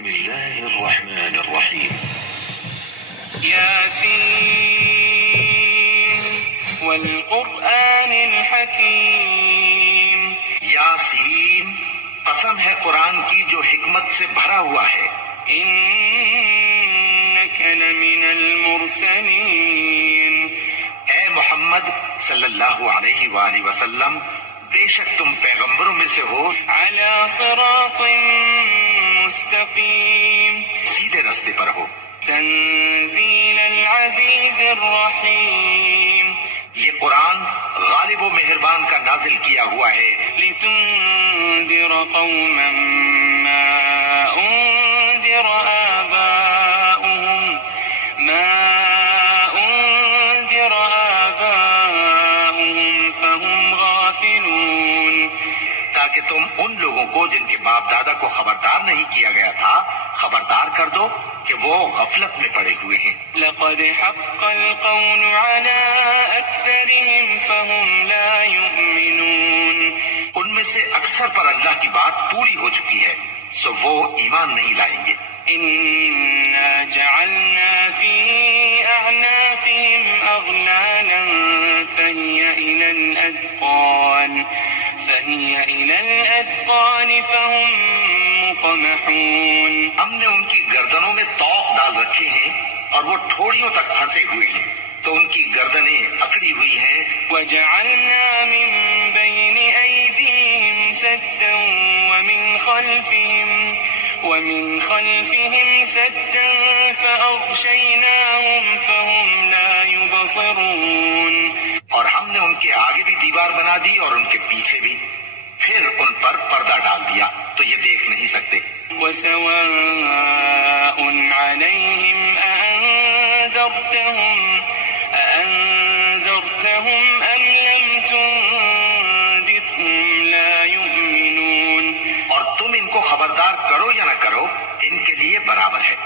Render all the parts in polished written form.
بسم الله الرحمن الرحيم ياسين والقرآن الحكيم یاسین، قسم ہے قرآن کی جو حکمت سے بھرا ہوا ہے. إنك لمن المرسلين اے محمد صلی اللہ علیہ وآلہ وسلم، بے شک تم پیغمبروں میں سے ہو على صراط مستقيم سیدھے رستے پر ہو. تنزيل العزيز الرحيم یہ قرآن غالب و مہربان کا نازل کیا ہوا ہے لتنذر قوما ما أنذر آباؤهم فهم غافلون، تاکہ تم ان لوگوں کو جن کے باپ دادا کو خبردار نہیں کیا گیا تھا خبردار کر دو کہ وہ غفلت میں پڑے ہوئے ہیں. لقد حق القول على أكثرهم فهم لا يؤمنون، ان میں سے اکثر پر اللہ کی بات پوری ہو چکی ہے سو وہ ایمان نہیں لائیں گے. إنا جعلنا في أعناقهم أغلالا فهي إلى الأذقان فهم مقمحون، ہم نے ان کی گردنوں میں طوق ڈال رکھے ہیں اور وہ ٹھوڑیوں تک پھنسے ہوئے ہیں تو ان کی گردنیں اکڑی ہوئی ہیں. وجعلنا من بين أيديهم سدا ومن خلفهم سدا فأغشيناهم فهم لا يبصرون، اور ہم نے ان کے آگے بھی دیوار بنا دی اور ان کے پیچھے بھی، پھر ان پر پردہ ڈال دیا تو یہ دیکھ نہیں سکتے. وسواء عليهم أأنذرتهم أم لم تنذرهم لا يؤمنون، اور تم ان کو خبردار کرو یا نہ کرو ان کے لیے برابر ہے،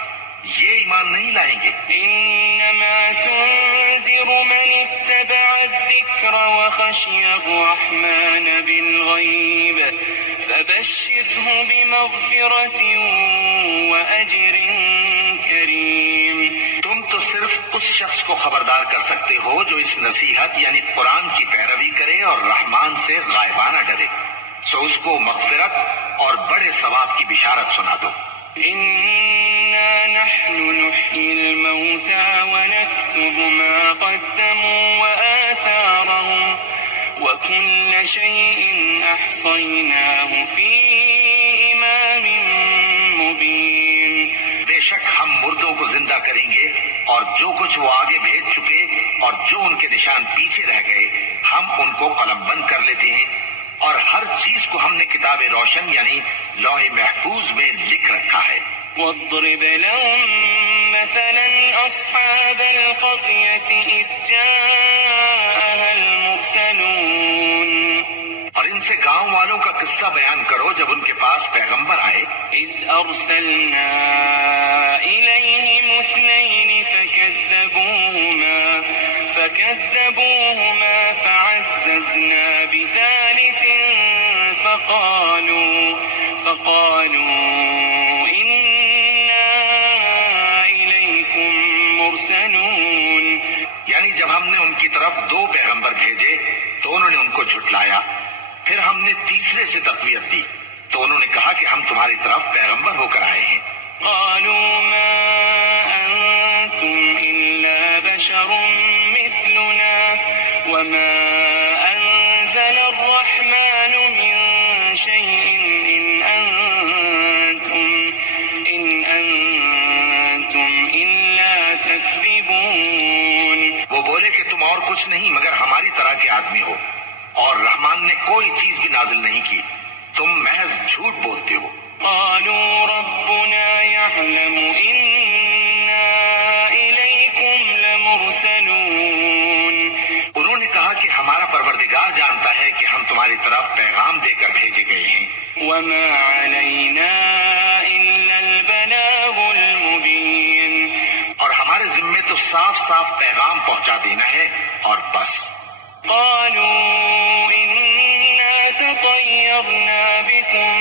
یہ ایمان نہیں لائیں گے. إنما تنذر من اتبع الذكر وخشي الرحمن بالغيب فبشره بمغفرة وأجر كريم. تم تو صرف اس شخص کو خبردار کر سکتے ہو جو اس نصیحت یعنی قرآن کی پیروی کرے اور رحمان سے غائبانہ ڈرے، سو اس کو مغفرت اور بڑے ثواب کی بشارت سنا دو. إنا نحن نحيي الموتى ونكتب ما قدموا وآثارهم وكل شيء أحصيناه في إمام مبين. بے شک ہم مردوں کو زندہ کریں گے اور جو کچھ وہ آگے بھیج چکے اور جو ان کے نشان پیچھے رہ گئے ہم ان کو قلم بند کر لیتے ہیں، اور ہر چیز کو ہم نے کتاب روشن یعنی لوح محفوظ میں لکھ رکھا ہے. واضرب لهم مثلا أصحاب القرية إذ جاءها المرسلون، اور ان سے گاؤں والوں کا قصہ بیان کرو جب ان کے پاس پیغمبر آئے. إذ أرسلنا إليهم اثنين فكذبوهما فعززنا بثالث فقالوا إنا إليكم مرسلون. یعنی جب ہم نے ان کی طرف دو پیغمبر بھیجے تو انہوں نے ان کو جھٹلایا، پھر ہم نے تیسرے سے تقویت دی تو انہوں نے کہا کہ ہم تمہاری طرف پیغمبر ہو کر آئے ہیں. قالوا ما أنتم إلا بشر مثلنا وما أنزل الرحمن من شيء إن أنتم إلا تكذبون. وہ بولے کہ تم اور کچھ نہیں مگر ہماری طرح کے آدمی ہو اور رحمان نے کوئی چیز بھی نازل نہیں کی، تم محض جھوٹ بولتے ہو. قالوا ربنا يعلم إنا إليكم لمرسلون. انہوں نے کہا کہ ہمارا پروردگار جانتا ہے کہ ہم تمہاری طرف پیغام دے کر بھیجے گئے ہیں. وما علينا إلا البلاغ المبين. اور ہمارے ذمے تو صاف صاف پیغام پہنچا دینا ہے اور بس. قالوا إنا تطيرنا بكم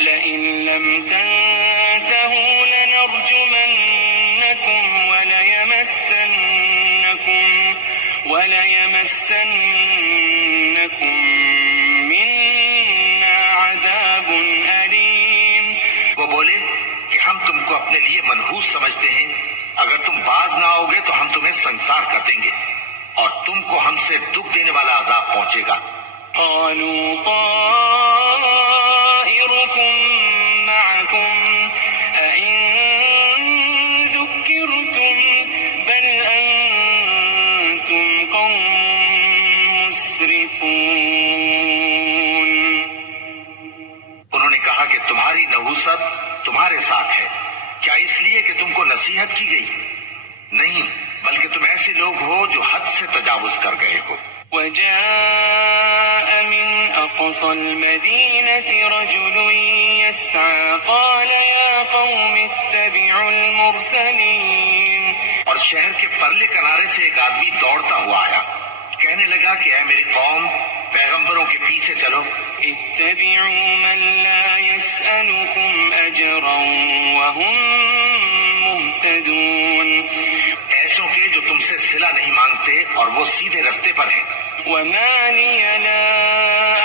لئن لم تنتهوا وَلَيَمَسَّنَّكُم مِّنَّا عَذَابٌ أَلِيمٌ. وہ بولے کہ ہم تم کو اپنے لیے منحوس سمجھتے ہیں، اگر تم باز نہ آؤ گے تو ہم تمہیں سنسار کر دیں گے اور تم کو ہم سے دکھ دینے والا عذاب پہنچے گا. قالوا طائركم معكم أئن ذكرتم بل أنتم قوم مسرفون. انہوں نے کہا کہ تمہاری نحوست تمہارے ساتھ ہے، کیا اس لیے کہ تم کو نصیحت کی گئی؟ نہیں، بلکہ تم ایسے لوگ ہو جو حد سے تجاوز کر گئے ہو. وجاء من أقصى المدينة رجل يسعى قال يا قوم اتبعوا المرسلين. اور شہر کے پرلے کنارے سے ایک آدمی دوڑتا ہوا آیا، کہنے لگا کہ اے میری قوم، پیغمبروں کے پیچھے چلو. اتبعوا من لا يسألكم أجرا وهم مهتدون. ایسوں کے جو تم سے صلہ نہیں مانگتے اور وہ سیدھے رستے پر ہیں. وما لي لا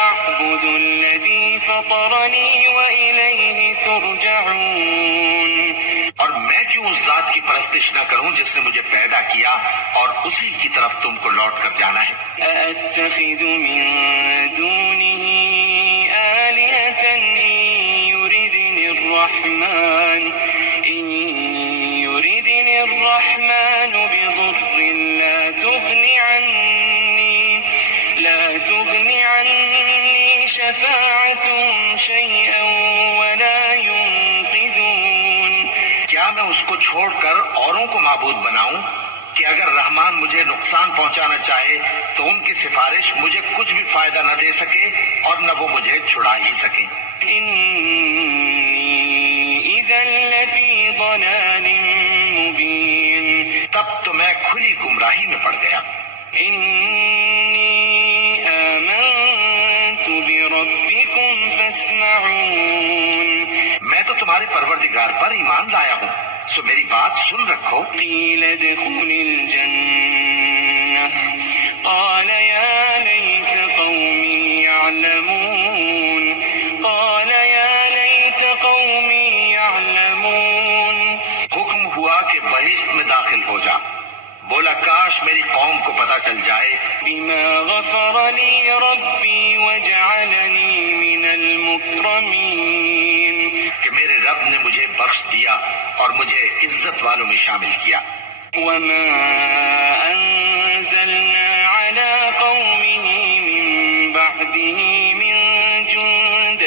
أعبد الذي فطرني وإليه ترجعون. اور میں کیوں اس ذات کی پرستش نہ کروں جس نے مجھے پیدا کیا اور اسی کی طرف تم کو لوٹ کر جانا ہے. أأتخذ من دونه آلهة إن يردني الرحمن بضر لا تغني عني شفاعتهم شيئا ولا ينقذون. کیا میں اس کو چھوڑ کر اوروں کو معبود بناؤں کہ اگر رحمان مجھے نقصان پہنچانا چاہے تو ان کی سفارش مجھے کچھ بھی فائدہ نہ دے سکے اور نہ وہ مجھے چھڑا ہی سکیں. إني إذا لفي ضلال مبين. تب تو میں کھلی گمراہی میں پڑ گیا. إني آمنت بربكم فاسمعون. میں تو تمہارے پروردگار پر ایمان لایا ہوں، سو میری بات سن رکھو. قيل ادخل الجنة قال يا ليت قومي يعلمون. حکم ہوا کہ بہشت میں داخل ہو جا. بولا کاش میری قوم کو پتہ چل جائے. بما غفر لي ربي وجعلني من المكرمين. کہ میرے رب نے مجھے بخش دیا اور مجھے عزت والوں میں شامل کیا. وما أنزلنا على قومه من بعده من جند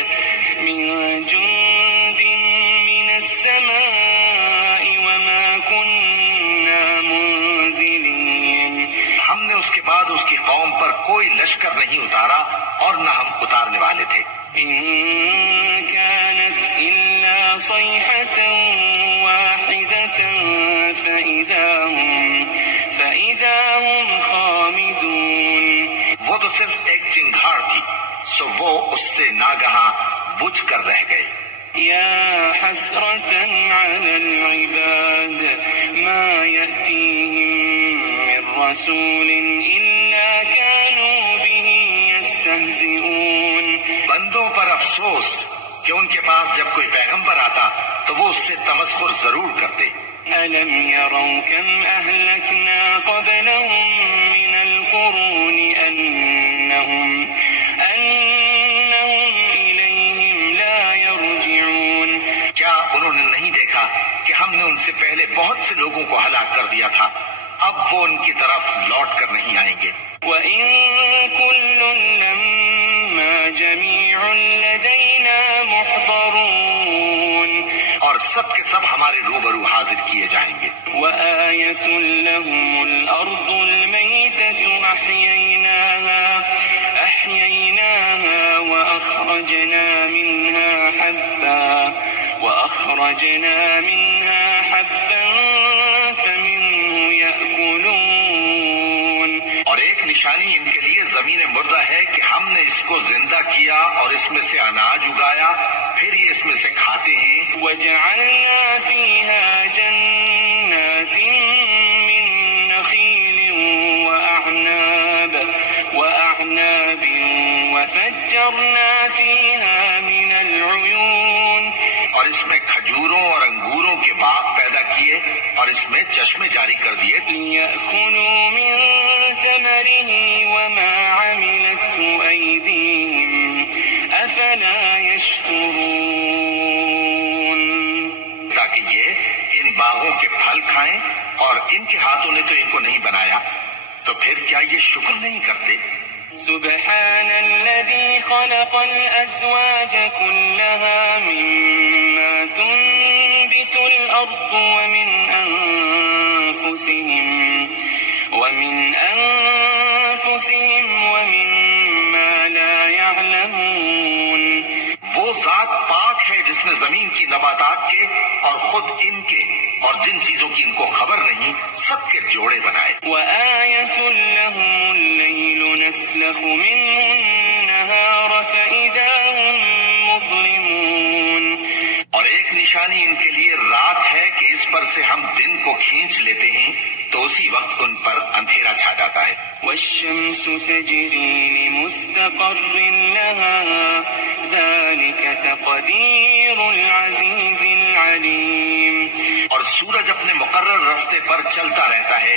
من السماء وما كنا منزلين. ہم نے اس کے بعد اس کی قوم پر کوئی لشکر نہیں اتارا اور نہ ہم اتارنے والے تھے. إن كانت إلا صيحة واحدة فإذا هم خامدون. وہ تو صرف ایک چنگھاڑ تھی، سو وہ اس سے ناگہاں بجھ کر رہ گئے. يا حسرة على العباد ما يأتيهم من رسول إلا كانوا به يستهزئون. بندوں پر افسوس کہ ان کے پاس جب کوئی پیغمبر آتا تو وہ اس سے تمسخر ضرور کرتے. ألم يروا كم أهلكنا قبلهم من القرون أنهم إليهم لا يرجعون. کیا انہوں نے نہیں دیکھا کہ ہم نے ان سے پہلے بہت سے لوگوں کو ہلاک کر دیا تھا، اب وہ ان کی طرف لوٹ کر نہیں آئیں گے. وَإِن كُلٌّ لَمَّا جَمِيعٌ لَدَيْنَا مُحْضَرُونَ. اور سب کے سب ہمارے روبرو حاضر کیے جائیں گے. وَآيَةٌ لَهُمُ الْأَرْضُ الْمَيْتَةُ أَحْيَيْنَاهَا وَأَخْرَجْنَا مِنْهَا حَبًّا فَمِنْهُ يَأْكُلُونَ. اور ایک نشانی ان کے لیے زمین مردہ ہے کہ ہم نے اس کو زندہ کیا اور اس میں سے اناج اگایا، پھر یہ اس میں سے کھاتے ہیں. وَجَعَلْنَا فِيهَا جَنَّاتٍ مِّن نَخِيلٍ وَأَعْنَابٍ وفجرنا فيها من العيون اور اس میں کھجوروں اور انگوروں کے باغ پیدا کیے اور اس میں چشمے جاری کر دیے ليأكلوا من ثمره وما عملته أيديهم أفلا يشكرون تاکہ یہ ان باغوں کے پھل کھائیں اور ان کے ہاتھوں نے تو ان کو نہیں بنایا، تو پھر کیا یہ شکر نہیں کرتے؟ سبحان الذي خلق الأزواج كلها مما تنبت الأرض ومن أنفسهم ومما لا يعلمون وہ ذات پاک ہے جس نے زمین کی نباتات کے اور خود ان کے اور جن چیزوں کی ان کو خبر نہیں سب کے جوڑے بنائے وآية لهم الليل نسلخ منه النهار فإذا هم مظلمون اور ایک نشانی ان کے لیے رات ہے کہ اس پر سے ہم دن کو کھینچ لیتے ہیں تو اسی وقت ان پر اندھیرا چھا جاتا ہے والشمس تجري لمستقر لها ذلك تقدير العزيز العليم اور سورج اپنے مقرر راستے پر چلتا رہتا ہے،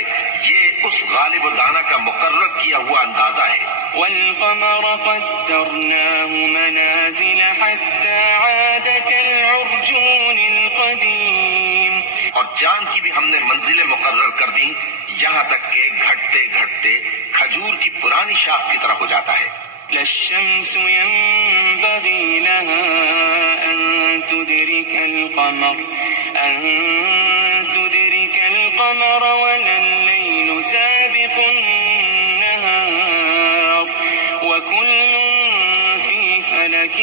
یہ اس غالب و دانا کا مقرر کیا ہوا اندازہ ہے والقمر قدرناه منازل حتى عاد كالعرجون القديم اور چاند کی بھی ہم نے منزلیں مقرر کر دیں یہاں تک کہ گھٹتے گھٹتے کھجور کی پرانی شاخ کی طرح ہو جاتا ہے لا الشمس ينبغي لها أن تدرك القمر ولا الليل سابق النهار وكل في فلك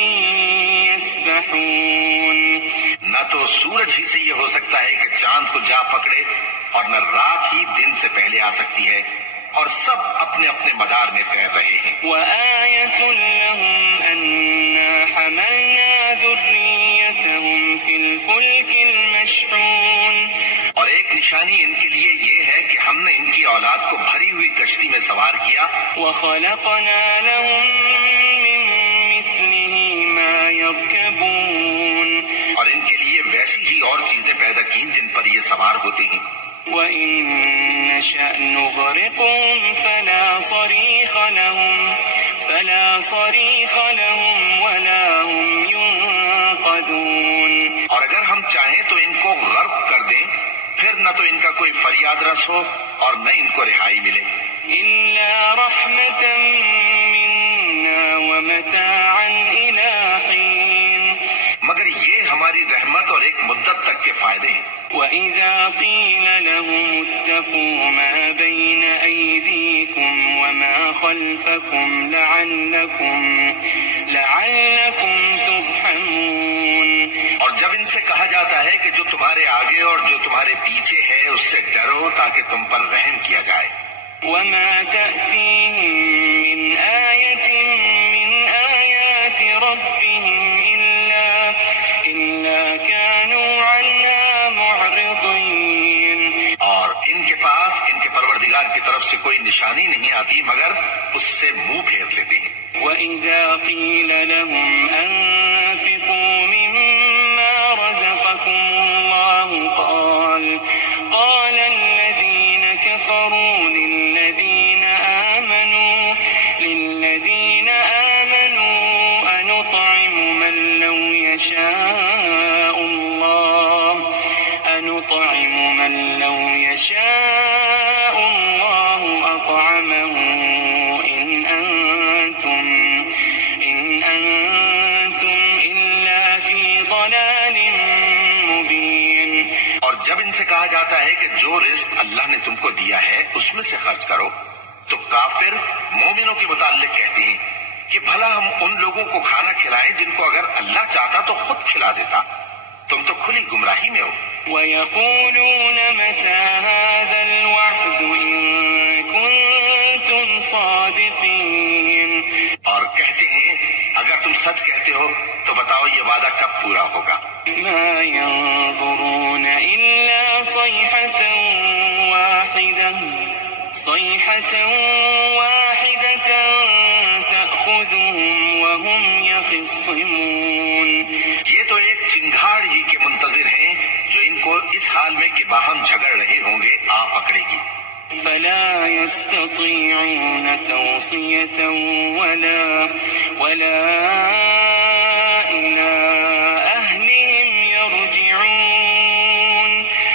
يسبحون نہ تو سورج ہی سے یہ ہو سکتا ہے کہ چاند کو جا پکڑے اور نہ رات ہی دن سے پہلے آ سکتی ہے، اور سب اپنے اپنے مدار میں تیر رہے ہیں وآية لهم أنا حملنا ذريتهم في الفلك المشحون اور ایک نشانی ان کے لیے یہ ہے کہ ہم نے ان کی اولاد کو بھری ہوئی کشتی میں سوار کیا وخلقنا لهم من مثله ما يركبون اور ان کے لیے ویسی ہی اور چیزیں پیدا کی جن پر یہ سوار ہوتے ہیں وإن نشأ نغرقهم فلا صريخ لهم ولا هم ينقذون اور اگر ہم چاہیں تو ان کو غرق کر دیں، پھر نہ تو ان کا کوئی فریاد رس ہو اور نہ ان کو رہائی ملے إلا رحمة منا ومتاعا إلى حين مگر یہ ہماری رحمت اور ایک مدت تک کے فائدے ہیں وإذا قيل لهم اتقوا ما بين أيديكم وما خلفكم لعلكم ترحمون اور جب ان سے کہا جاتا ہے کہ جو تمہارے آگے اور جو تمہارے پیچھے ہے اس سے ڈرو تاکہ تم پر رحم کیا جائے وما تأتيهم من آية من آيات ربهم إلا كانوا عنها معرضين اور ان کے پاس ان کے پروردگار کی طرف سے کوئی نشانی نہیں آتی مگر اس سے منہ پھیر لیتے ہیں وإذا قيل لهم أنفقوا مما رزقكم الله قال الذين كفروا للذين آمنوا أنطعم من لو يشاء الله أطعمه إن أنتم إلا في ضلال مبين اور جب ان سے کہا جاتا ہے کہ جو رزق اللہ نے تم کو دیا ہے اس میں سے خرچ کرو تو کافر مومنوں کے متعلق کہتے ہیں کہ بھلا ہم ان لوگوں کو کھانا کھلائیں جن کو اگر اللہ چاہتا تو خود کھلا دیتا، تم تو کھلی گمراہی میں ہو وَيَقُولُونَ مَتَى هَذَا الْوَعْدُ إِن كُنتُمْ صَادِقِينَ اور کہتے ہیں اگر تم سچ کہتے ہو تو بتاؤ یہ وعدہ کب پورا ہوگا مَا يَنظُرُونَ إِلَّا صَيْحَةً واحدة تأخذهم وهم يخصمون. یہ تو ایک چنگھاڑ ہی کے منتظر ہیں جو ان کو اس حال میں کہ باہم جھگڑ رہے ہوں گے آ پکڑے گی. فلا يستطيعون توصية ولا إلى أهلهم يرجعون.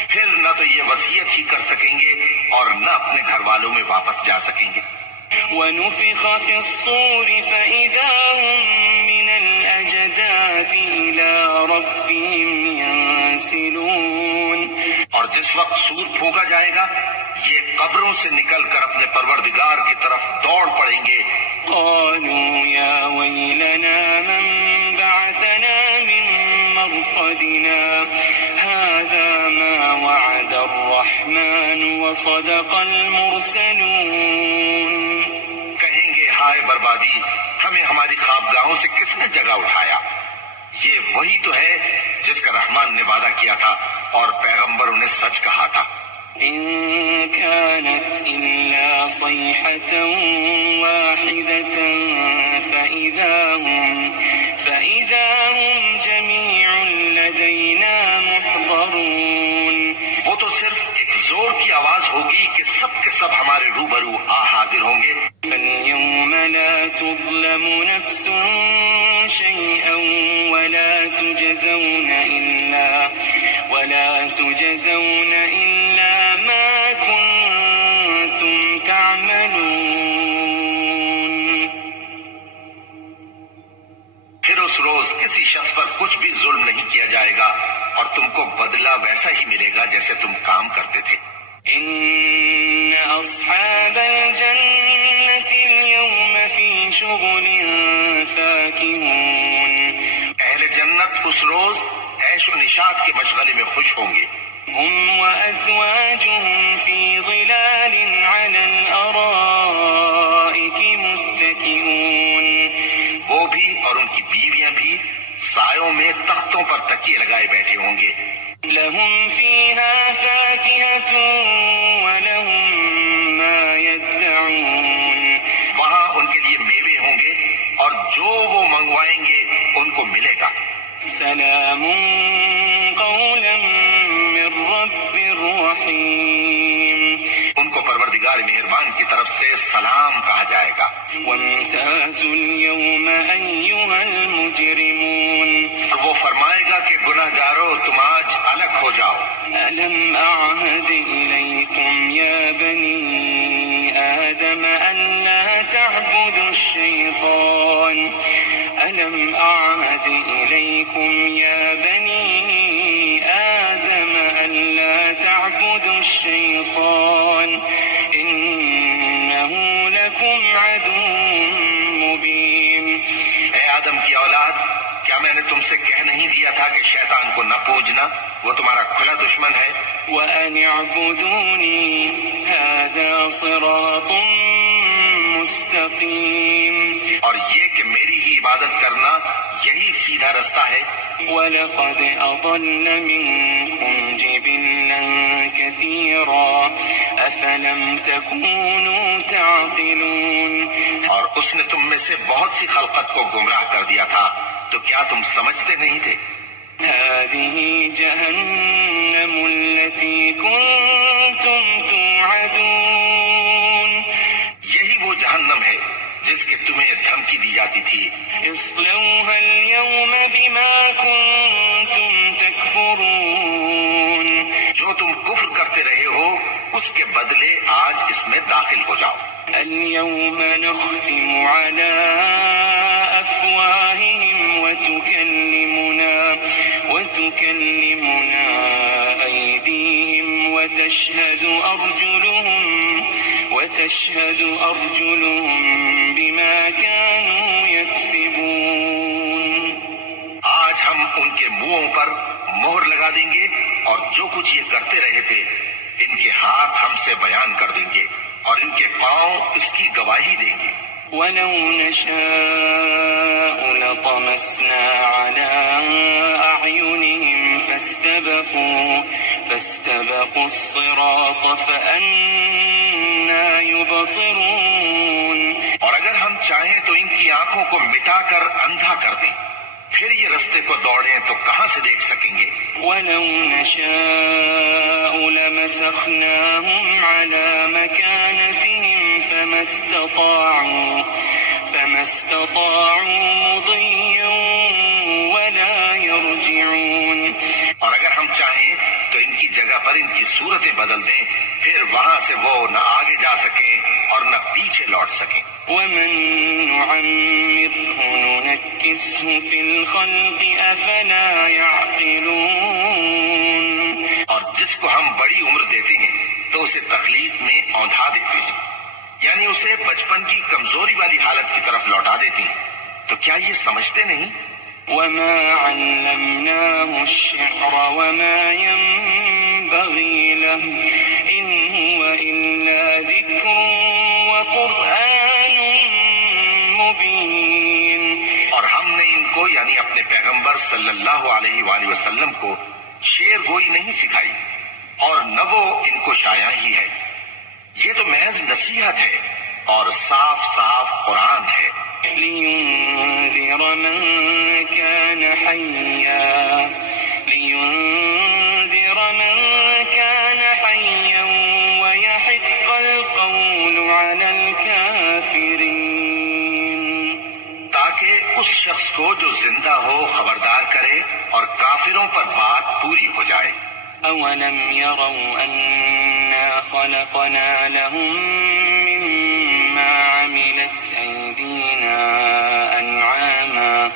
پھر نہ تو یہ وصیت ہی کر سکیں گے اور نہ اپنے گھر والوں میں واپس جا سکیں گے. ونفخ في الصور فإذا هم من الأجداث إلى ربهم ينسلون. اور جس وقت سور پھونکا جائے گا یہ قبروں سے نکل کر اپنے پروردگار کی طرف دوڑ پڑیں گے. قالوا يا ويلنا من بعثنا من مرقدنا هذا ما وعد الرحمن وصدق المرسلون. کہیں گے ہائے بربادی، ہمیں ہماری خوابگاہوں سے کس نے جگہ اٹھایا. یہ وہی تو ہے جس کا رحمان نے وعدہ کیا تھا اور پیغمبروں نے سچ کہا تھا. إن كانت إلا صيحة واحدة فإذا هم جميع لدينا محضرون. وہ تو صرف ایک زور کی آواز ہوگی کہ سب کے سب ہمارے روبرو حاضر ہوں گے. فاليوم لا تظلم نفس شيئا ولا تجزون إلا ما كنتم تعملون. پھر اس روز کسی شخص پر کچھ بھی ظلم نہیں کیا جائے گا اور تم کو بدلہ ویسا ہی ملے گا جیسے تم کام کرتے تھے. إن أصحاب الجنة اليوم في شغل فاكهون. اہل جنت اس روز عیش و نشاط کے مشغلے میں خوش ہوں گے. هم وأزواجهم في ظلال على الأرائك متكئون. وہ بھی اور ان کی بیویاں بھی سایوں میں تختوں پر تکیے لگائے بیٹھے ہوں گے. لهم فيها فاكهة ولهم ما يدعون. وہاں ان کے لیے میوے ہوں گے اور جو وہ منگوائیں گے ان کو ملے گا. سلام قولا من رب رحیم. ان کو پروردگار مہربان کی طرف سے سلام کہا جائے گا. وامتازوا اليوم أيها المجرمون. اور وہ فرمائے گا کہ گناہ گارو تم آج الگ ہو جاؤ. ألم أعهد إليكم يا بني آدم ألا تعبدوا الشيطان. ألم أعهد إليكم يا بني آدم ألا تعبدوا الشيطان إنه لكم عدو مبين. اے آدم کی اولاد، کیا میں نے تم سے کہہ نہیں دیا تھا کہ شیطان کو نہ پوجنا، وہ تمہارا کھلا دشمن ہے. وأن اعبدوني هذا صراط مستقيم. اور یہ کہ میری ہی عبادت کرنا یہی سیدھا رستہ ہے. وَلَقَدْ أَضَلَّ مِنكُمْ جِبِلًّا كَثِيرًا أَفَلَمْ تَكُونُوا تَعْقِلُونَ. اور اس نے تم میں سے بہت سی خلقت کو گمراہ کر دیا تھا، تو کیا تم سمجھتے نہیں تھے؟ هذه جهنم التي كنتم توعدون. یہی وہ جہنم ہے جس کی تمہیں دھمکی دی جاتی تھی. اصلوها اليوم بما كنتم تكفرون. جو تم کفر کرتے رہے ہو اس کے بدلے آج اس میں داخل ہو جاؤ. اليوم نختم على أفواههم وتكلمنا أيديهم وتشهد أرجلهم بما كانوا يكسبون. آج ہم ان کے منہوں پر مہر لگا دیں گے اور جو کچھ یہ کرتے رہے تھے ان کے ہاتھ ہم سے بیان کر دیں گے اور ان کے پاؤں اس کی گواہی دیں گے. وَلَوْ نَشَاءُ لَطَمَسْنَا عَلَىٰ أَعْيُنِهِمْ فَاسْتَبَقُوا الصِّرَاطَ فَأَنَّىٰ يُبْصِرُونَ. اور اگر ہم چاہیں تو ان کی آنکھوں کو مٹا کر اندھا کر دیں، پھر یہ رستے کو دوڑیں تو کہاں سے دیکھ سکیں گے؟ وَلَوْ نَشَاءُ لَمَسَخْنَاهُمْ عَلَى مَكَانَتِهِمْ فَمَا اسْتَطَاعُوا مُضِيًّا وَلَا يَرْجِعُونَ۔ اور اگر ہم چاہیں تو ان کی جگہ پر ان کی صورتیں بدل دیں، پھر وہاں سے وہ نہ آگے جا سکیں اور نہ پیچھے لوٹ سکیں۔ وَمَن نُعَمِّرْهُ نُنَكِّسْهُ فِي الْخَلْقِ أَفَلَا يَعْقِلُونَ۔ اور جس کو ہم بڑی عمر دیتے ہیں تو اسے تخلیق میں اوندھا دیتے ہیں، یعنی اسے بچپن کی کمزوری والی حالت کی طرف لوٹا دیتے ہیں، تو کیا یہ سمجھتے نہیں؟ وَمَا عَلَّمْنَاهُ الشِّعْرَ وَمَا يَنبَغِي لَهُ إِنْ هُوَ إِلَّا ذِكْرٌ وَقُرْآنٌ مُبِينٌ۔ اور ہم نے ان کو یعنی اپنے پیغمبر صلی اللہ علیہ وآلہ وسلم کو شعر گوئی نہیں سکھائی، اور نہ وہ ان کو شایع ہی ہے، یہ تو محض نصیحت ہے اور صاف صاف قرآن ہے۔ لِيُنذِرَ مَن كَانَ حَيًّا وَيَحِقَّ الْقَوْلُ عَلَى الْكَافِرِينَ۔ تاکہ اس شخص کو جو زندہ ہو خبردار کرے اور کافروں پر بات پوری ہو جائے۔ أَوَلَمْ يَرَوْا أَنَّا خَلَقْنَا لَهُم مِّمَّا عَمِلَتْ أَيْدِينَا أَنْعَامًا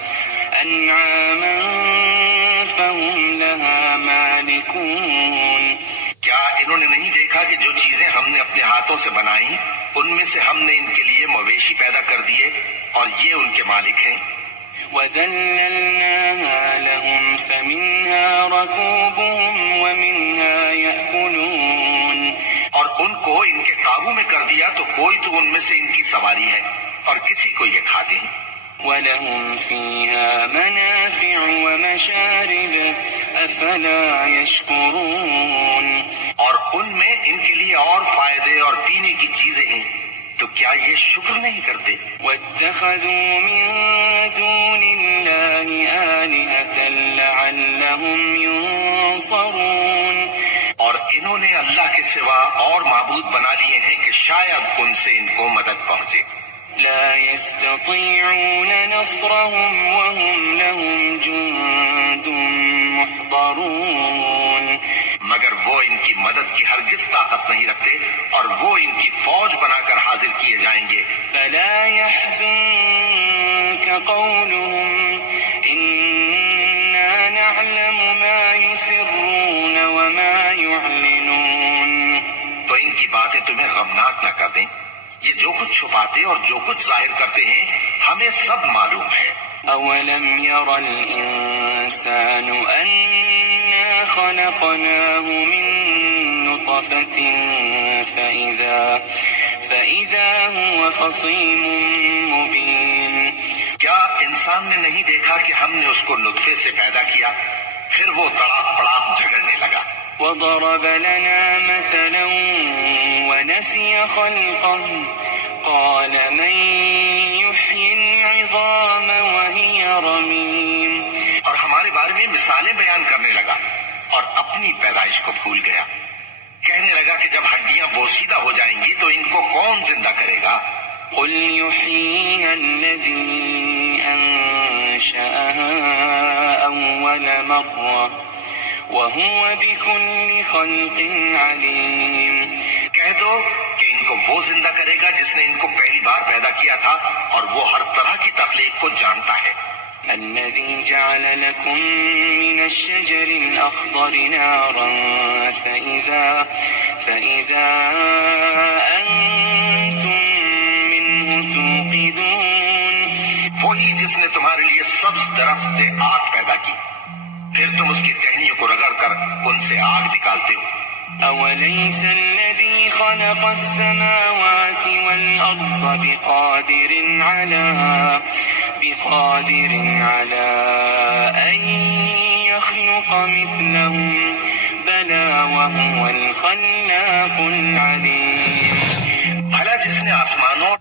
فَهُمْ لَهَا مَالِكُونَ۔ کیا انہوں نے نہیں دیکھا کہ جو چیزیں ہم نے اپنے ہاتھوں سے بنائیں ان میں سے ہم نے ان کے لیے مویشی پیدا کر دیے اور یہ ان کے مالک ہیں۔ وَذَلَّلْنَاهَا لَهُمْ فَمِنْهَا رَكُوبُهُمْ وَمِنْهَا يَأْكُلُونَ۔ اور ان کو ان کے قابو میں کر دیا تو کوئی تو ان میں سے ان کی سواری ہے اور کسی کو یہ کھاتے ہیں۔ وَلَهُمْ فِيهَا مَنَافِعُ وَمَشَارِبُ أَفَلَا يَشْكُرُونَ۔ اور ان میں ان کے لیے اور فائدے اور پینے کی چیزیں ہیں، تو کیا یہ شکر نہیں کرتے؟ وَاتَّخَذُوا مِن دُونِ اللَّهِ آلِهَةً لَعَلَّهُمْ يُنصَرُونَ۔ اور انہوں نے اللہ کے سوا اور معبود بنا لیے ہیں کہ شاید ان سے ان کو مدد پہنچے۔ لا يستطيعون نصرهم وهم لهم جند محضرون۔ مگر وہ ان کی مدد کی ہرگز طاقت نہیں رکھتے اور وہ ان کی فوج بنا کر حاضر کیے جائیں گے۔ فلا يحزنك قولهم إنا نعلم ما يسرون وما يعلنون۔ تو ان کی باتیں تمہیں غمناک نہ کر دیں، یہ جو کچھ چھپاتے اور جو کچھ ظاہر کرتے ہیں ہمیں سب معلوم ہے۔ أولم ير الإنسان أنا خلقناه من نطفة فإذا هو خصيم مبين۔ کیا انسان نے نہیں دیکھا کہ ہم نے اس کو نطفے سے پیدا کیا، پھر وہ تڑاک پڑاک جھگڑنے لگا۔ وضرب لنا مثلا ونسي خلقه قال من يحيي العظام وهي رميم۔ اور ہمارے بارے میں مثالیں بیان کرنے لگا اور اپنی پیدائش کو بھول گیا، کہنے لگا کہ جب ہڈیاں بوسیدہ ہو جائیں گی تو ان کو کون زندہ کرے گا؟ قل يحييها الذي أنشأها أول مرة وهو بكل خلق عليم۔ کہہ دو کہ ان کو وہ زندہ کرے گا جس نے ان کو پہلی بار پیدا کیا تھا اور وہ ہر طرح کی تخلیق کو جانتا ہے۔ الذي جعل لكم من الشجر الأخضر نارا فإذا أنتم منه توقدون۔ وہی جس نے تمہارے لیے سبز درخت سے آگ پیدا کی، پھر تم اس کی ٹہنیوں کو رگڑ کر ان سے آگ نکالتے ہو۔ أوليس الذي خلق السماوات والأرض بقادر على أن يخلق مثلهم بلى وهو الخلاق العليم۔ بھلا جس نے آسمانوں